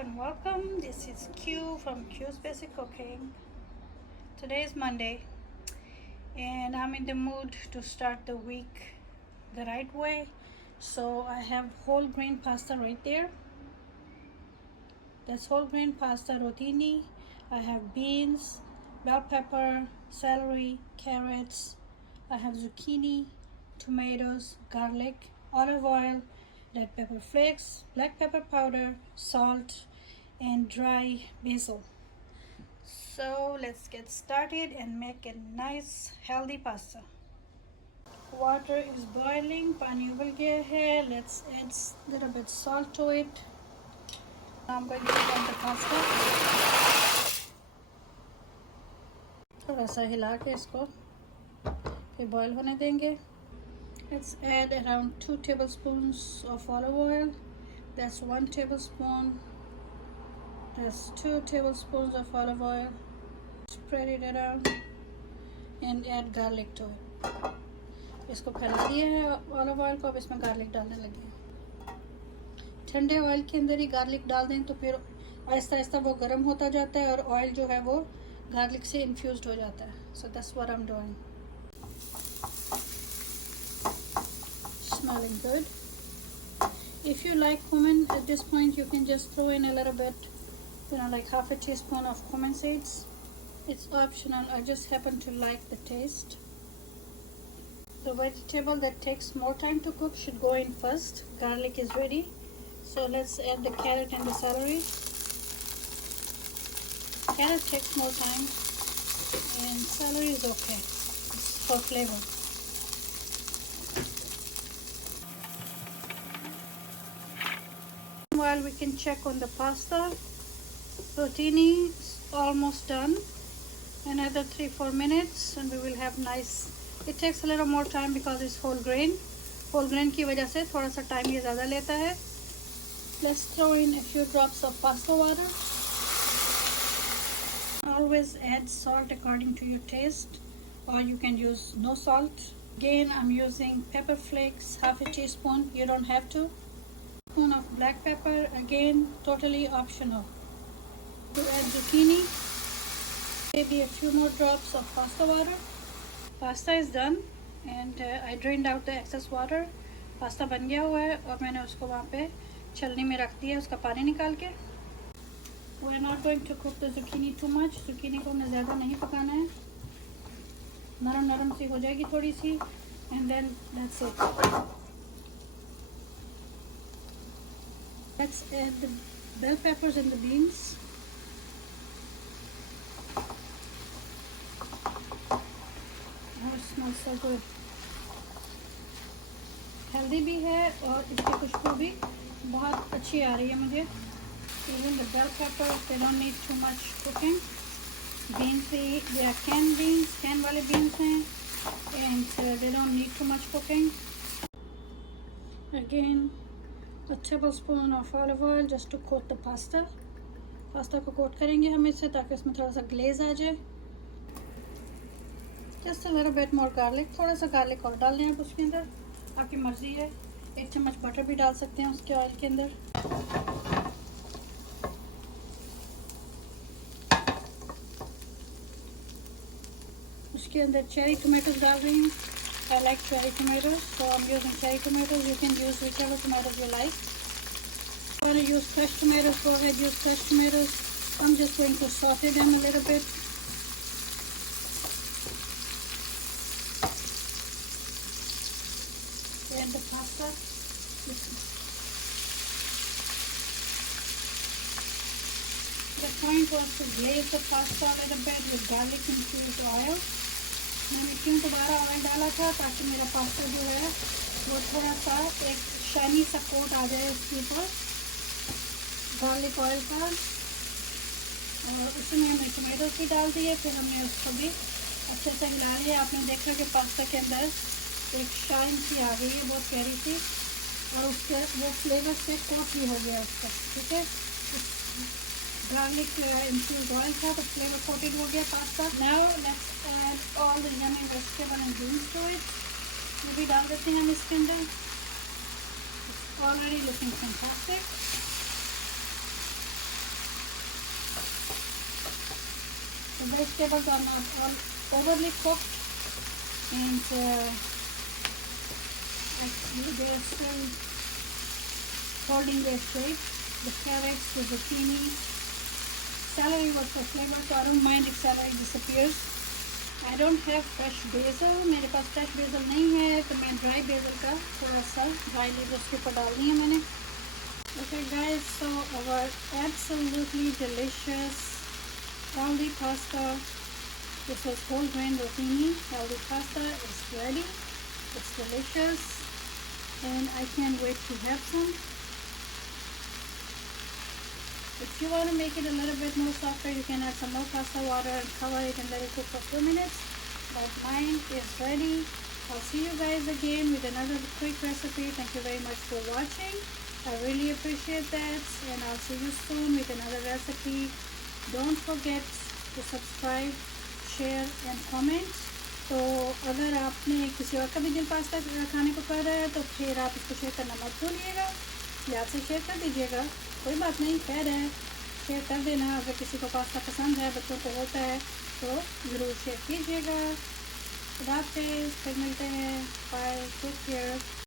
and welcome. This is Q from Q's Basic Cooking. Today is Monday and I'm in the mood to start the week the right way. So I have whole grain pasta right there. That's whole grain pasta rotini. I have beans, bell pepper, celery, carrots. I have zucchini, tomatoes, garlic, olive oil, red pepper flakes, black pepper powder, salt, and dry basil. So let's get started and make a nice healthy pasta. Water is boiling, pani ubal gaya hai. Let's add a little bit salt to it. Now I'm going to add the pasta. थोड़ा सा हिला के इसको फिर boil होने देंगे. Let's add around 2 tablespoons of olive oil. That's 1 tablespoon. That's 2 tablespoons of olive oil. Spread it around and add garlic to it. इसको फैला दिया है olive oil को. अब इसमें garlic डालने लगे. ठंडे ऑयल के अंदर ही garlic डाल दें तो फिर आहिस्ता आहिस्ता वो गर्म होता जाता है और ऑयल जो है वो garlic से infused हो जाता है. So that's what I'm doing. Smelling good. If you like cumin at this point, you can just throw in a little bit, like half a teaspoon of cumin seeds. It's optional. I just happen to like the taste. The vegetable that takes more time to cook should go in first. Garlic is ready, so let's add the carrot and the celery. Carrot takes more time and celery is okay. It's for flavor. While we can check on the pasta. Rotini is almost done. Another 3-4 minutes and we will have nice. It takes a little more time because it's whole grain. Whole grain की वजह से थोड़ा सा time ये ज़्यादा लेता है. Let's throw in a few drops of pasta water. Always add salt according to your taste, or you can use no salt. Again, I'm using pepper flakes, half a teaspoon. You don't have to. Spoon of black pepper, again totally optional. To add zucchini, maybe a few more drops of pasta water. Pasta is done and I drained out the excess water. Pasta बन गया हुआ है और मैंने उसको वहाँ पे छलनी में रख दिया उसका पानी निकाल के. We are not going to cook the zucchini too much. Zucchini को हमें ज़्यादा नहीं पकाना है. नरम नरम सी हो जाएगी थोड़ी सी and then that's it. Let's add the bell peppers and the beans. Oh, it smells so good. Healthy भी है और इसकी खुशबू भी बहुत अच्छी आ रही है मुझे. Even the bell peppers, they don't need too much cooking. Beans भी, they are canned beans, canned वाले beans हैं, and they don't need too much cooking. Again, a tablespoon of olive oil just to coat the pasta. Pasta को coat करेंगे हम इससे ताकि इसमें थोड़ा सा ग्लेज आ जाए. Just a little bit more garlic. थोड़ा सा garlic और डाल दें आप उसके अंदर. आपकी मर्जी है. 1 चम्मच बटर भी डाल सकते हैं उसके ऑयल के अंदर. उसके अंदर चेरी tomatoes डाल रही हूँ. I like cherry tomatoes, so I'm using cherry tomatoes. You can use whichever tomatoes you like. If you want to use fresh tomatoes, go ahead, use fresh tomatoes. I'm just going to saute them a little bit. And the pasta. The point was to glaze the pasta a little bit with garlic infused oil. मैंने क्यों दोबारा oil डाला था ताकि मेरा pasta जो है वो थोड़ा सा एक शाइनी सा कोट आ जाए उसके ऊपर गार्लिक ऑयल का. और उसमें हमने टमाटोज भी डाल दिए. फिर हमने उसको भी अच्छे से हिला लिया. आपने देखा कि पास्ता के अंदर एक शाइन सी आ गई है बहुत प्यारी सी और उसके वो फ्लेवर से कोट भी हो गया उसका. ठीक है. Garlic infused oil था तो फ्लेवर कोटेड हो गया pasta. Now let's add all the yummy vegetable and beans to it. ये भी डाल देते हैं हम इसके अंदर. It's already looking fantastic. The vegetables are not all overly cooked, and actually they are still holding their shape. The carrots, the zucchini, celery was for flavor, so I don't mind if celery disappears. I don't have fresh basil, मेरे पास fresh basil नहीं है, तो मैं dry basil का थोड़ा सा dry leaves उसके ऊपर डाल दी है मैंने. Okay guys, so our absolutely delicious healthy pasta, this was whole grain rotini healthy pasta, is ready. It's delicious and I can't wait to have some. If you want to make it a little bit more softer, you can add some more pasta water and cover it and let it cook for a few minutes. But mine is ready. I'll see you guys again with another quick recipe. Thank you very much for watching. I really appreciate that, and I'll see you soon with another recipe. Don't forget to subscribe, share and comment. तो अगर आपने किसी और का भी दिल pasta खाने को कर रहा है तो फिर आप इसको शेयर करना मत भूलिएगा, याद से शेयर कर दीजिएगा. कोई बात नहीं, खैर है, शेयर कर देना. अगर किसी को पास्ता पसंद है, बच्चों को होता है, तो ज़रूर शेयर कीजिएगा. खुदा हाफ़िज़, फिर मिलते हैं. Bye, take care.